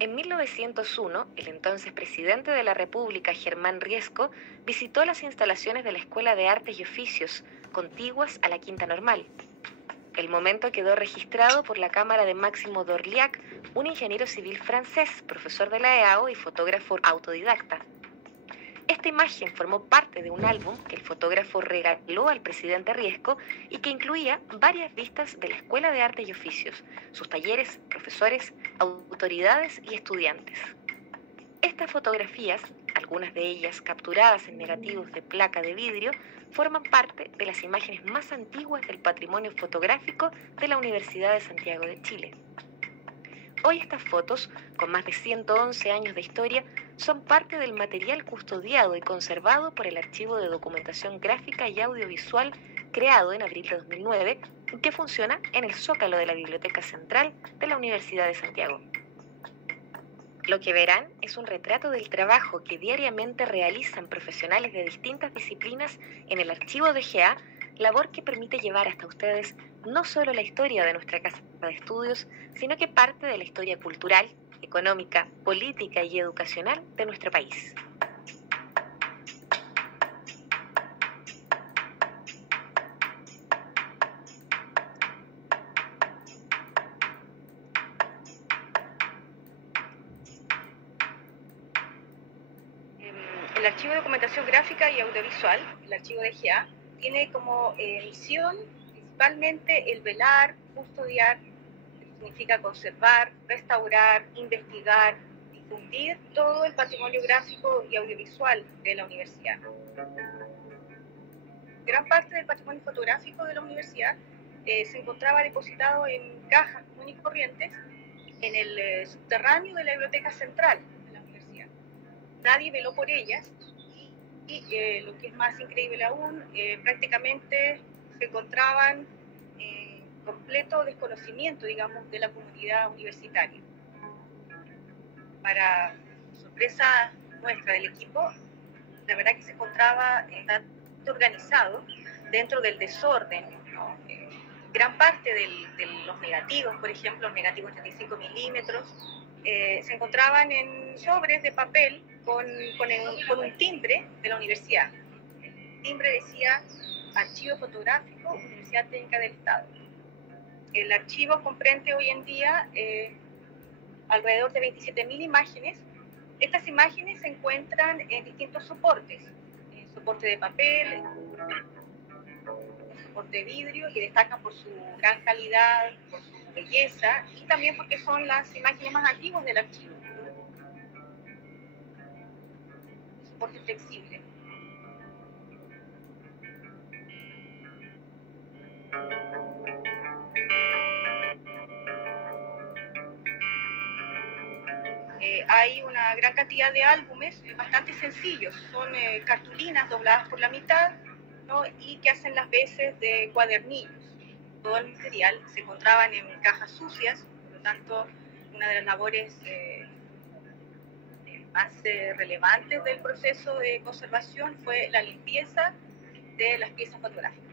En 1901, el entonces presidente de la República, Germán Riesco, visitó las instalaciones de la Escuela de Artes y Oficios, contiguas a la Quinta Normal. El momento quedó registrado por la cámara de Máximo d'Orléac, un ingeniero civil francés, profesor de la EAO y fotógrafo autodidacta. Esta imagen formó parte de un álbum que el fotógrafo regaló al presidente Riesco y que incluía varias vistas de la Escuela de Artes y Oficios, sus talleres, profesores, autoridades y estudiantes. Estas fotografías, algunas de ellas capturadas en negativos de placa de vidrio, forman parte de las imágenes más antiguas del patrimonio fotográfico de la Universidad de Santiago de Chile. Hoy estas fotos, con más de 111 años de historia, son parte del material custodiado y conservado por el Archivo de Documentación Gráfica y Audiovisual creado en abril de 2009 y que funciona en el zócalo de la Biblioteca Central de la Universidad de Santiago. Lo que verán es un retrato del trabajo que diariamente realizan profesionales de distintas disciplinas en el archivo de GA, labor que permite llevar hasta ustedes no solo la historia de nuestra casa de estudios, sino que parte de la historia cultural, económica, política y educacional de nuestro país. El Archivo de Documentación Gráfica y Audiovisual, el archivo de GA, tiene como misión principalmente el velar, custodiar, que significa conservar, restaurar, investigar, difundir todo el patrimonio gráfico y audiovisual de la universidad. Gran parte del patrimonio fotográfico de la universidad se encontraba depositado en cajas comunes y corrientes en el subterráneo de la Biblioteca Central de la universidad. Nadie veló por ellas y lo que es más increíble aún, prácticamente se encontraban en completo desconocimiento, digamos, de la comunidad universitaria. Para sorpresa nuestra del equipo, la verdad que se encontraba bastante organizado dentro del desorden, ¿no? Gran parte de los negativos, por ejemplo, los negativos 35 milímetros, se encontraban en sobres de papel con un timbre de la universidad. El timbre decía Archivo Fotográfico, Universidad Técnica del Estado. El archivo comprende hoy en día alrededor de 27.000 imágenes. Estas imágenes se encuentran en distintos soportes, soporte de papel, soporte de vidrio, que destacan por su gran calidad, por su belleza y también porque son las imágenes más antiguas del archivo. Soporte flexible. Hay una gran cantidad de álbumes bastante sencillos, son cartulinas dobladas por la mitad, ¿no? Y que hacen las veces de cuadernillos. Todo el material se encontraban en cajas sucias, por lo tanto, una de las labores más relevantes del proceso de conservación fue la limpieza de las piezas fotográficas.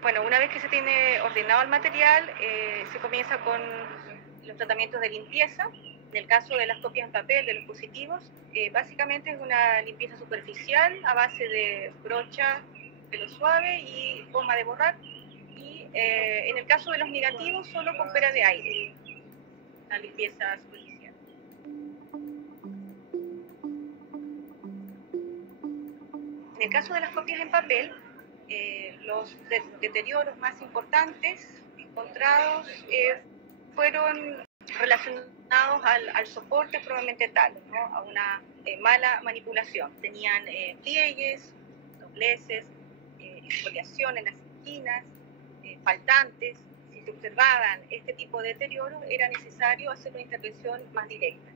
Bueno, una vez que se tiene ordenado el material, se comienza con los tratamientos de limpieza. En el caso de las copias en papel, de los positivos, básicamente es una limpieza superficial a base de brocha, pelo suave y goma de borrar. Y en el caso de los negativos, solo con pera de aire, la limpieza superficial. En el caso de las copias en papel, los deterioros más importantes encontrados fueron relacionados al soporte probablemente tal, ¿no? A una mala manipulación. Tenían pliegues, dobleces, exfoliación en las esquinas, faltantes. Si se observaban este tipo de deterioro, era necesario hacer una intervención más directa.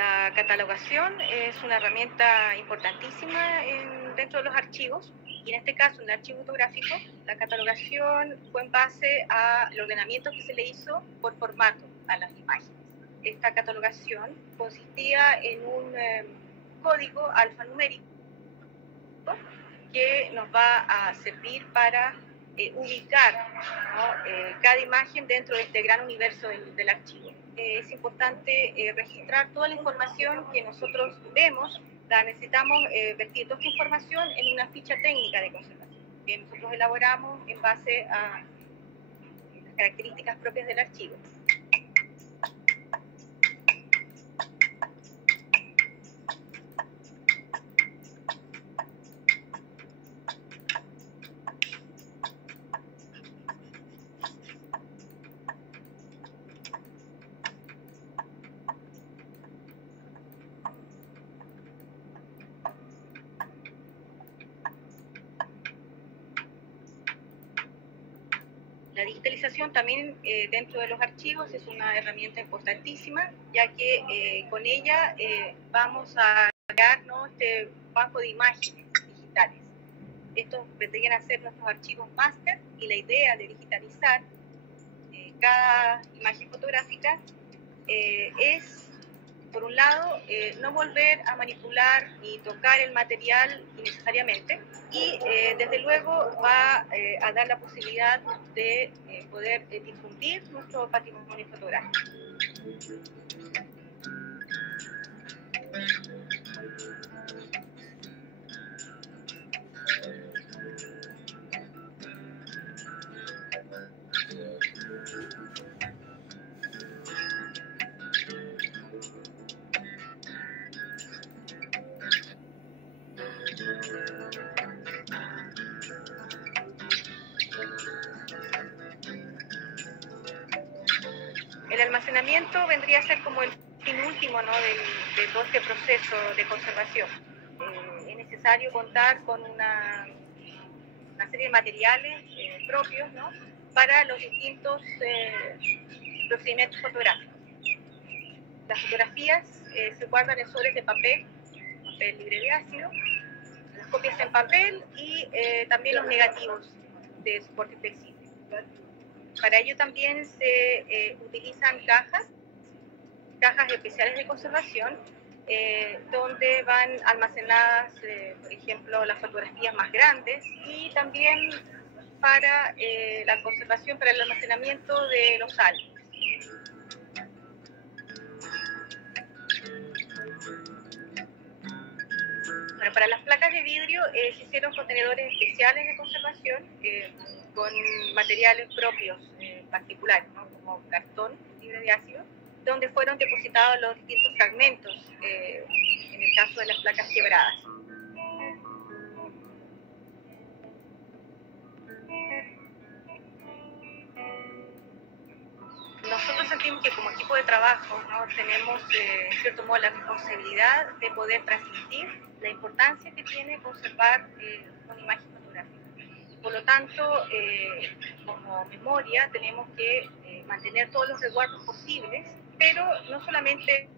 La catalogación es una herramienta importantísima dentro de los archivos, y en este caso, en el archivo fotográfico, la catalogación fue en base al ordenamiento que se le hizo por formato a las imágenes. Esta catalogación consistía en un código alfanumérico que nos va a servir para ubicar, ¿no?, cada imagen dentro de este gran universo del archivo. Es importante registrar toda la información que nosotros vemos. La necesitamos vertir toda esta información en una ficha técnica de conservación que nosotros elaboramos en base a las características propias del archivo. La digitalización también dentro de los archivos es una herramienta importantísima, ya que con ella vamos a crear, ¿no?, este banco de imágenes digitales. Estos vendrían a ser nuestros archivos máster, y la idea de digitalizar cada imagen fotográfica es, por un lado, no volver a manipular ni tocar el material innecesariamente, y desde luego va a dar la posibilidad de poder difundir nuestro patrimonio fotográfico. El almacenamiento vendría a ser como el fin último, ¿no?, de todo este proceso de conservación. Es necesario contar con una serie de materiales propios, ¿no?, para los distintos procedimientos fotográficos. Las fotografías se guardan en sobres de papel libre de ácido, las copias en papel y también los negativos de soporte flexible. Para ello también se utilizan cajas especiales de conservación, donde van almacenadas, por ejemplo, las fotografías más grandes, y también para la conservación, para el almacenamiento de los álbumes. Bueno, para las placas de vidrio se hicieron contenedores especiales de conservación con materiales propios particulares, ¿no?, como cartón libre de ácido, donde fueron depositados los distintos fragmentos en el caso de las placas quebradas. Nosotros sentimos que como equipo de trabajo, ¿no?, tenemos, en cierto modo, la responsabilidad de poder transmitir la importancia que tiene conservar una imagen fotográfica. Por lo tanto, como memoria tenemos que mantener todos los resguardos posibles, pero no solamente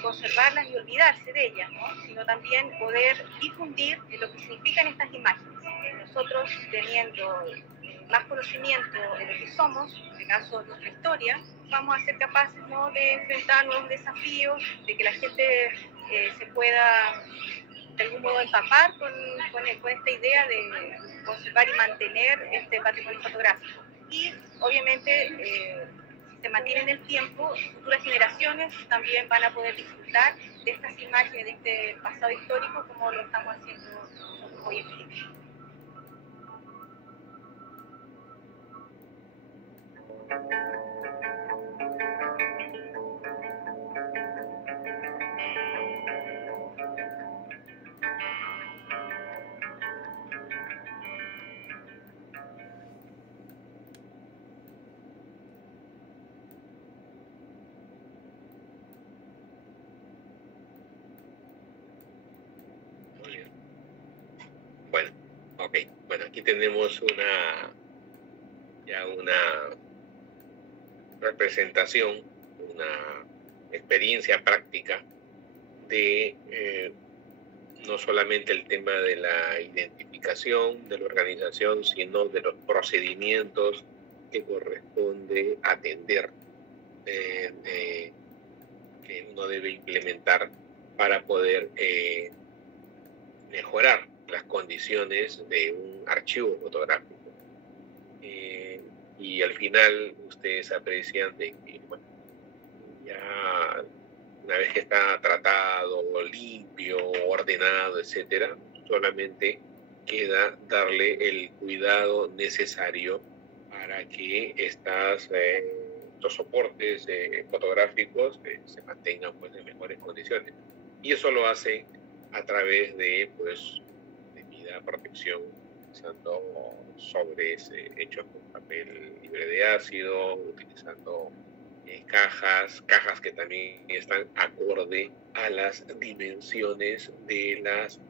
conservarlas y olvidarse de ellas, ¿no?, sino también poder difundir lo que significan estas imágenes. Nosotros, teniendo más conocimiento de lo que somos, en este caso de nuestra historia, vamos a ser capaces, ¿no?, de enfrentar nuevos desafíos, de que la gente se pueda de algún modo empapar con esta idea de conservar y mantener este patrimonio fotográfico. Y obviamente, si se mantiene en el tiempo, futuras generaciones también van a poder disfrutar de estas imágenes, de este pasado histórico, como lo estamos haciendo nosotros hoy en día. Bueno, aquí tenemos una representación, una experiencia práctica de no solamente el tema de la identificación de la organización, sino de los procedimientos que corresponde atender, que uno debe implementar para poder mejorar las condiciones de un archivo fotográfico. Y al final ustedes aprecian de que, bueno, ya una vez que está tratado, limpio, ordenado, etcétera, solamente queda darle el cuidado necesario para que estos soportes fotográficos se mantengan pues en mejores condiciones. Y eso lo hace a través de pues debida protección, utilizando sobres hechos con papel libre de ácido, utilizando cajas que también están acorde a las dimensiones de las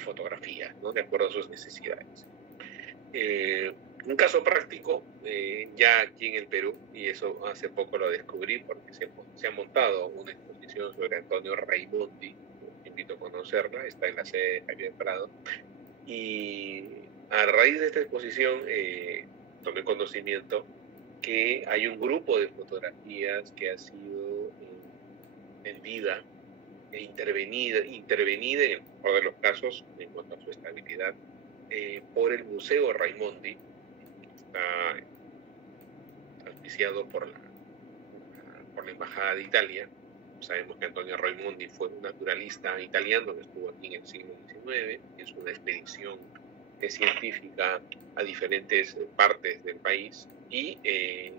fotografías, ¿no? De acuerdo a sus necesidades. Un caso práctico, ya aquí en el Perú, y eso hace poco lo descubrí porque se ha montado una exposición sobre Antonio Raimondi, invito a conocerla, está en la sede de Javier Prado, y a raíz de esta exposición tomé conocimiento que hay un grupo de fotografías que ha sido vendida e intervenida en el mejor de los casos en cuanto a su estabilidad por el Museo Raimondi, que está auspiciado por la Embajada de Italia. Sabemos que Antonio Raimondi fue un naturalista italiano que estuvo aquí en el siglo XIX, es una expedición científica a diferentes partes del país y en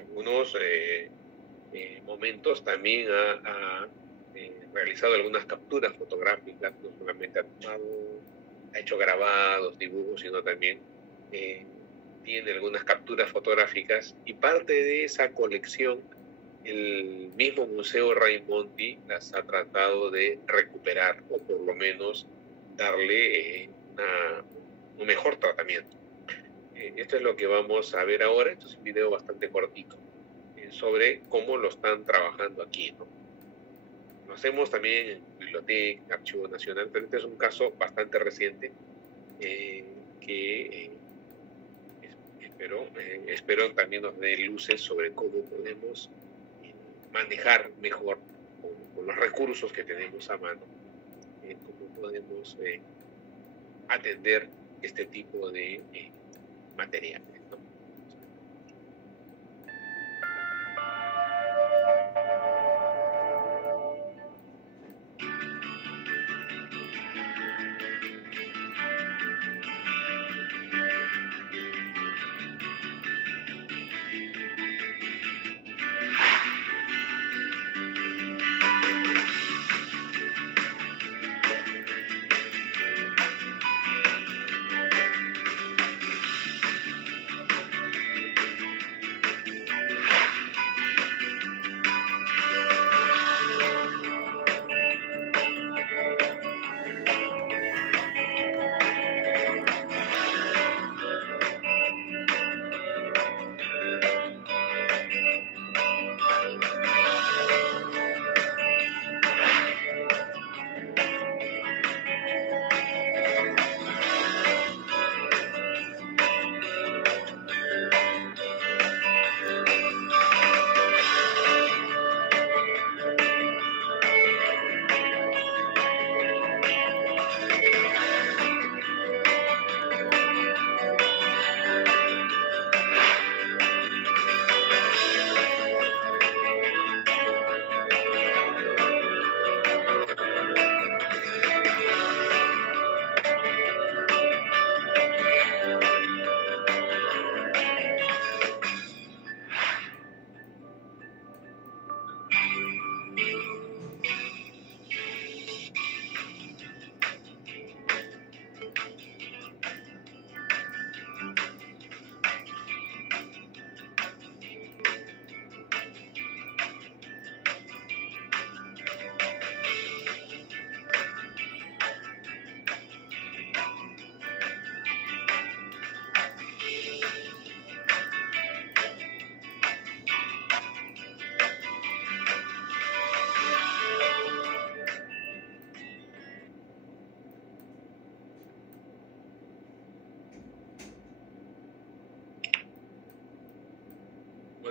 algunos momentos también ha realizado algunas capturas fotográficas, no solamente ha hecho grabados, dibujos, sino también tiene algunas capturas fotográficas, y parte de esa colección el mismo Museo Raimondi las ha tratado de recuperar, o por lo menos darle un mejor tratamiento. Esto es lo que vamos a ver ahora. Esto es un video bastante cortito sobre cómo lo están trabajando aquí, ¿no? Lo hacemos también en Biblioteca, Archivo Nacional, pero este es un caso bastante reciente que espero también nos dé luces sobre cómo podemos manejar mejor con los recursos que tenemos a mano, cómo podemos atender este tipo de materiales, ¿no?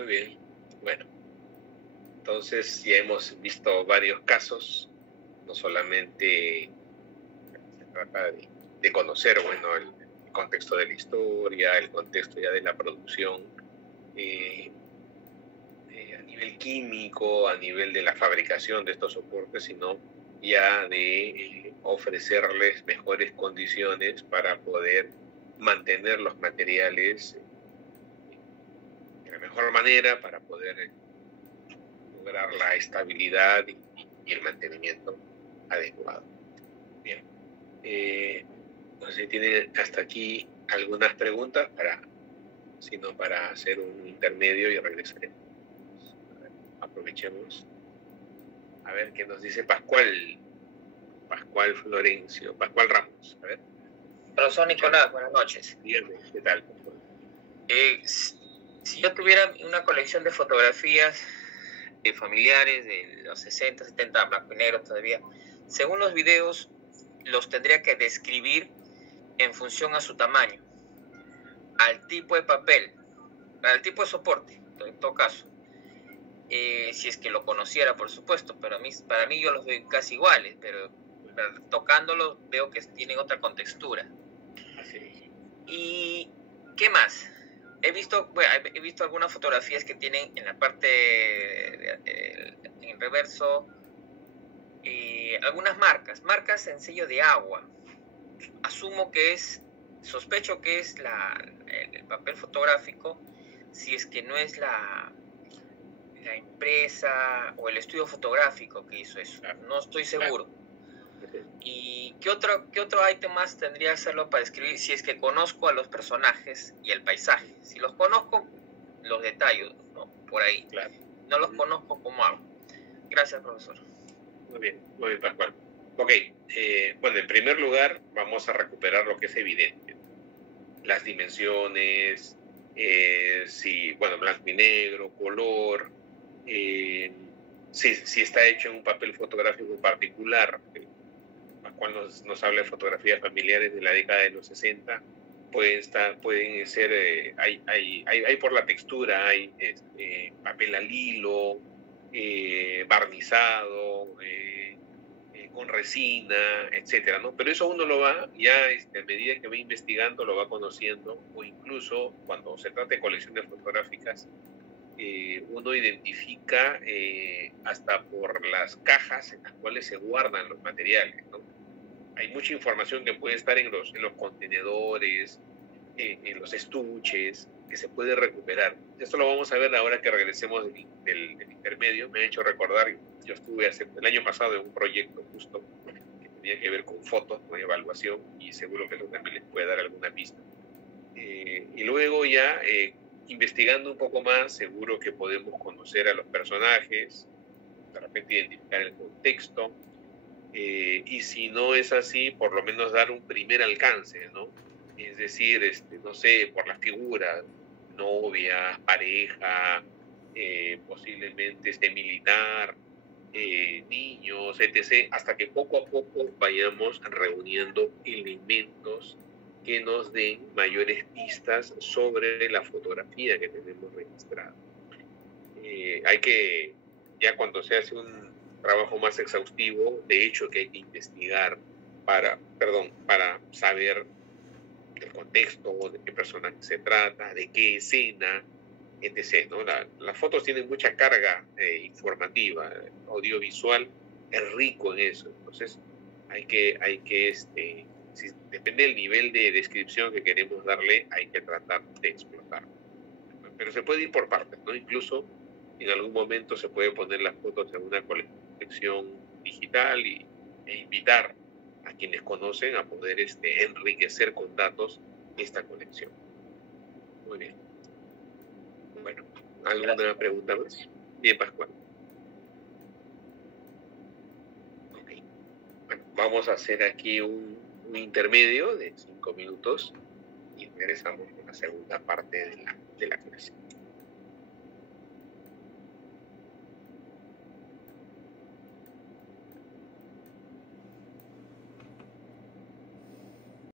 Muy bien. Bueno, entonces ya hemos visto varios casos, no solamente se trata de conocer, bueno, el contexto de la historia, el contexto ya de la producción a nivel químico, a nivel de la fabricación de estos soportes, sino ya de ofrecerles mejores condiciones para poder mantener los materiales de la mejor manera, para poder lograr la estabilidad y el mantenimiento adecuado. Bien. No sé si tienen hasta aquí algunas preguntas para hacer un intermedio y regresaremos. Aprovechemos. A ver qué nos dice Pascual Florencio, Pascual Ramos. A ver. Profesor Nicolás, buenas noches. Dígame, ¿qué tal? Si yo tuviera una colección de fotografías de familiares de los 60, 70, blanco y negro todavía, según los videos, los tendría que describir en función a su tamaño, al tipo de papel, al tipo de soporte, en todo caso. Si es que lo conociera, por supuesto, pero para mí yo los veo casi iguales, pero tocándolos veo que tienen otra contextura. Así es. ¿Y qué más? He visto algunas fotografías que tienen en la parte en reverso algunas marcas en sello de agua. Sospecho que es el papel fotográfico, si es que no es la empresa o el estudio fotográfico que hizo eso. No estoy seguro. ¿Y qué otro ítem más tendría que hacerlo para escribir? Si es que conozco a los personajes y el paisaje. Si los conozco, los detallo, ¿no? Por ahí. Claro. No los conozco, ¿cómo hago? Gracias, profesor. Muy bien, Pascual. Ok, bueno, en primer lugar vamos a recuperar lo que es evidente. Las dimensiones, blanco y negro, color, si está hecho en un papel fotográfico particular. Pascual nos habla de fotografías familiares de la década de los 60, pueden ser, hay por la textura, hay papel al hilo, barnizado, con resina, etcétera, ¿no? Pero eso uno lo va, ya a medida que va investigando, lo va conociendo, o incluso cuando se trata de colecciones fotográficas, uno identifica hasta por las cajas en las cuales se guardan los materiales, ¿no? Hay mucha información que puede estar en los contenedores, en los estuches, que se puede recuperar. Esto lo vamos a ver ahora que regresemos del intermedio. Me ha hecho recordar, yo estuve el año pasado en un proyecto justo que tenía que ver con fotos, con evaluación, y seguro que eso también les puede dar alguna pista. Y luego ya, investigando un poco más, seguro que podemos conocer a los personajes, de repente identificar el contexto, y si no es así, por lo menos dar un primer alcance, ¿no? Es decir, no sé, por la figura, novia, pareja, posiblemente militar, niños, etc., hasta que poco a poco vayamos reuniendo elementos que nos den mayores pistas sobre la fotografía que tenemos registrada. Hay que, ya cuando se hace un trabajo más exhaustivo, de hecho que hay que investigar para saber del contexto, de qué personaje se trata, de qué escena, etc., ¿no? Las fotos tienen mucha carga informativa, audiovisual es rico en eso, entonces hay que depende del nivel de descripción que queremos darle, hay que tratar de explotarlo. Pero se puede ir por partes, ¿no? Incluso en algún momento se puede poner las fotos en una colección digital e invitar a quienes conocen a poder enriquecer con datos esta colección. Muy bien. Bueno, ¿alguna pregunta más? Bien, Pascual. Ok. Bueno, vamos a hacer aquí un intermedio de 5 minutos y regresamos con la segunda parte de la clase.